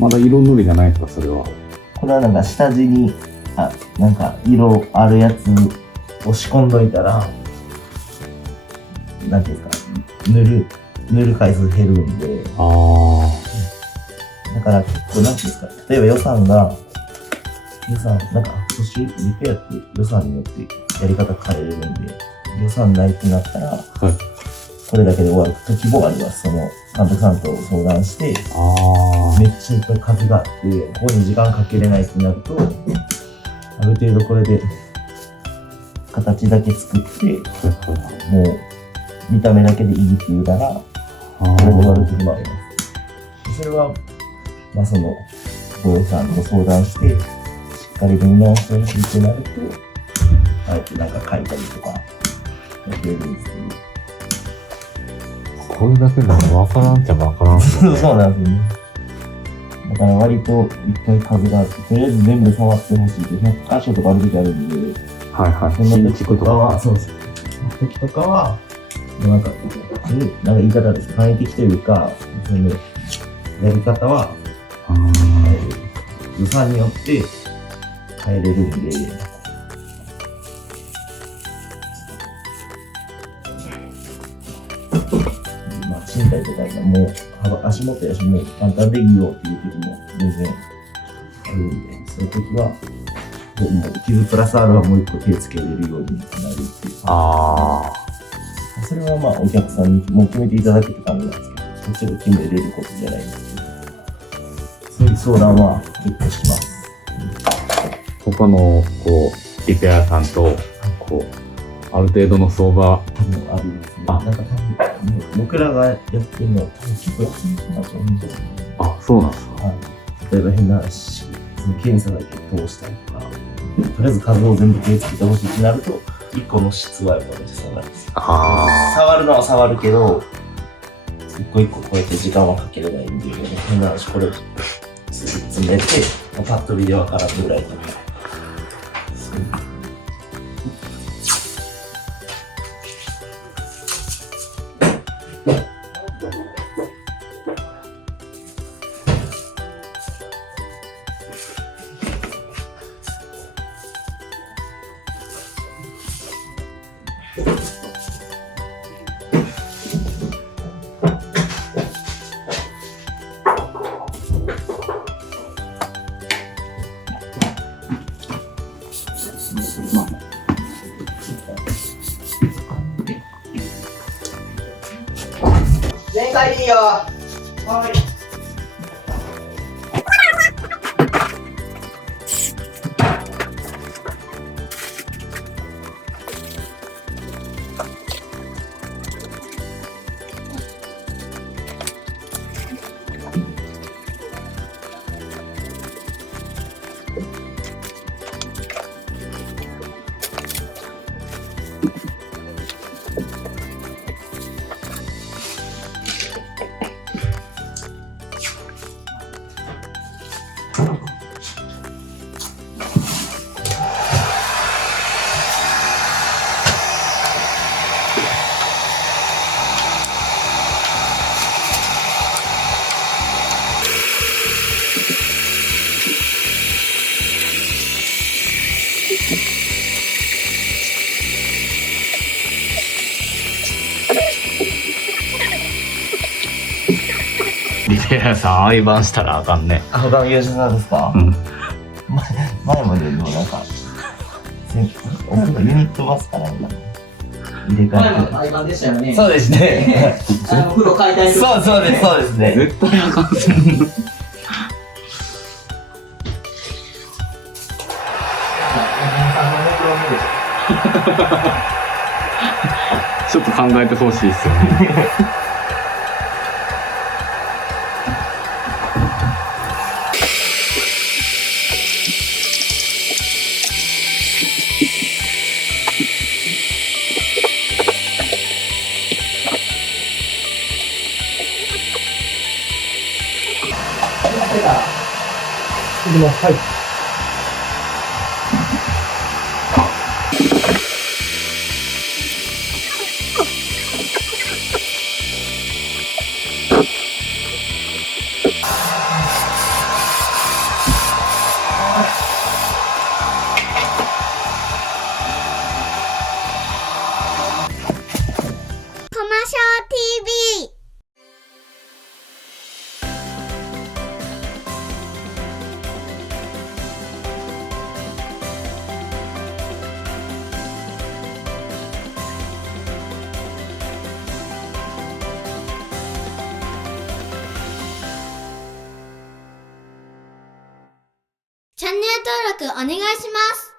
まだ色塗りじゃないですか、それは。これはなんか下地に、なんか色あるやつを仕込んどいたら、なんていうんですか、塗る回数減るんで、だから結構なんていうんですか、例えば予算、なんか、途中リペアって予算によってやり方変えれるんで、予算ないってなったら、これだけで終わる時もあります。その監督さんと相談して、めっちゃいっぱい数があって、ここに時間かけれないってなると、ある程度これで形だけ作って、もう見た目だけでいいって言うなら、これで終わる時もあります。それは、まあその、ご予算と相談して、しっかり見直してほしいってなると、あえてなんか書いたりとか、やってるんですけど。これだけでも分からんっちゃ分からんすよね。そうなんですよね。だから割といっぱい数があって、とりあえず全部触ってほしいって、100箇所とかある時あるんで、そんな時とかは、そうです。その時とかは、なんか言い方です。簡易的というか、そのやり方は、予算によって変えれるんで、賃貸とか今もう足元やしもう簡単でいいよっていう時も全然あるんで、そういう時はもう傷プラスアルはもう一個手つけれるようになるっていう。それはまあお客さんにもう決めていただくって感じなんですけど、こっちが決めれることじゃないんですけど、そういう相談は結構します。他のこうリペアさんとこうある程度の相場あるんですね。なんか多分僕らがやってるのは多分結構安いかなと思うんですよね。そうなんですか。例えば変な話、その検査だけ通したりとか、とりあえず数を全部手つけてほしいってなると、1個の質はやっぱめっちゃ下がるんですよ。触るのは触るけど、一個一個こうやって時間はかけれないんで、変な話、これを詰めて、パッと見で分からんぐらいとか。全開でいいよ。はい。リペアさん相番したらあかんね。他の業者さんですか？前までのなんか、ユニットバスかなんか入れ替前もえ廃盤でしたよね。て。そうですね。お風呂解体そうですね。絶対あかん。ちょっと考えてほしいですよね。はい。コマショー TV。チャンネル登録お願いします。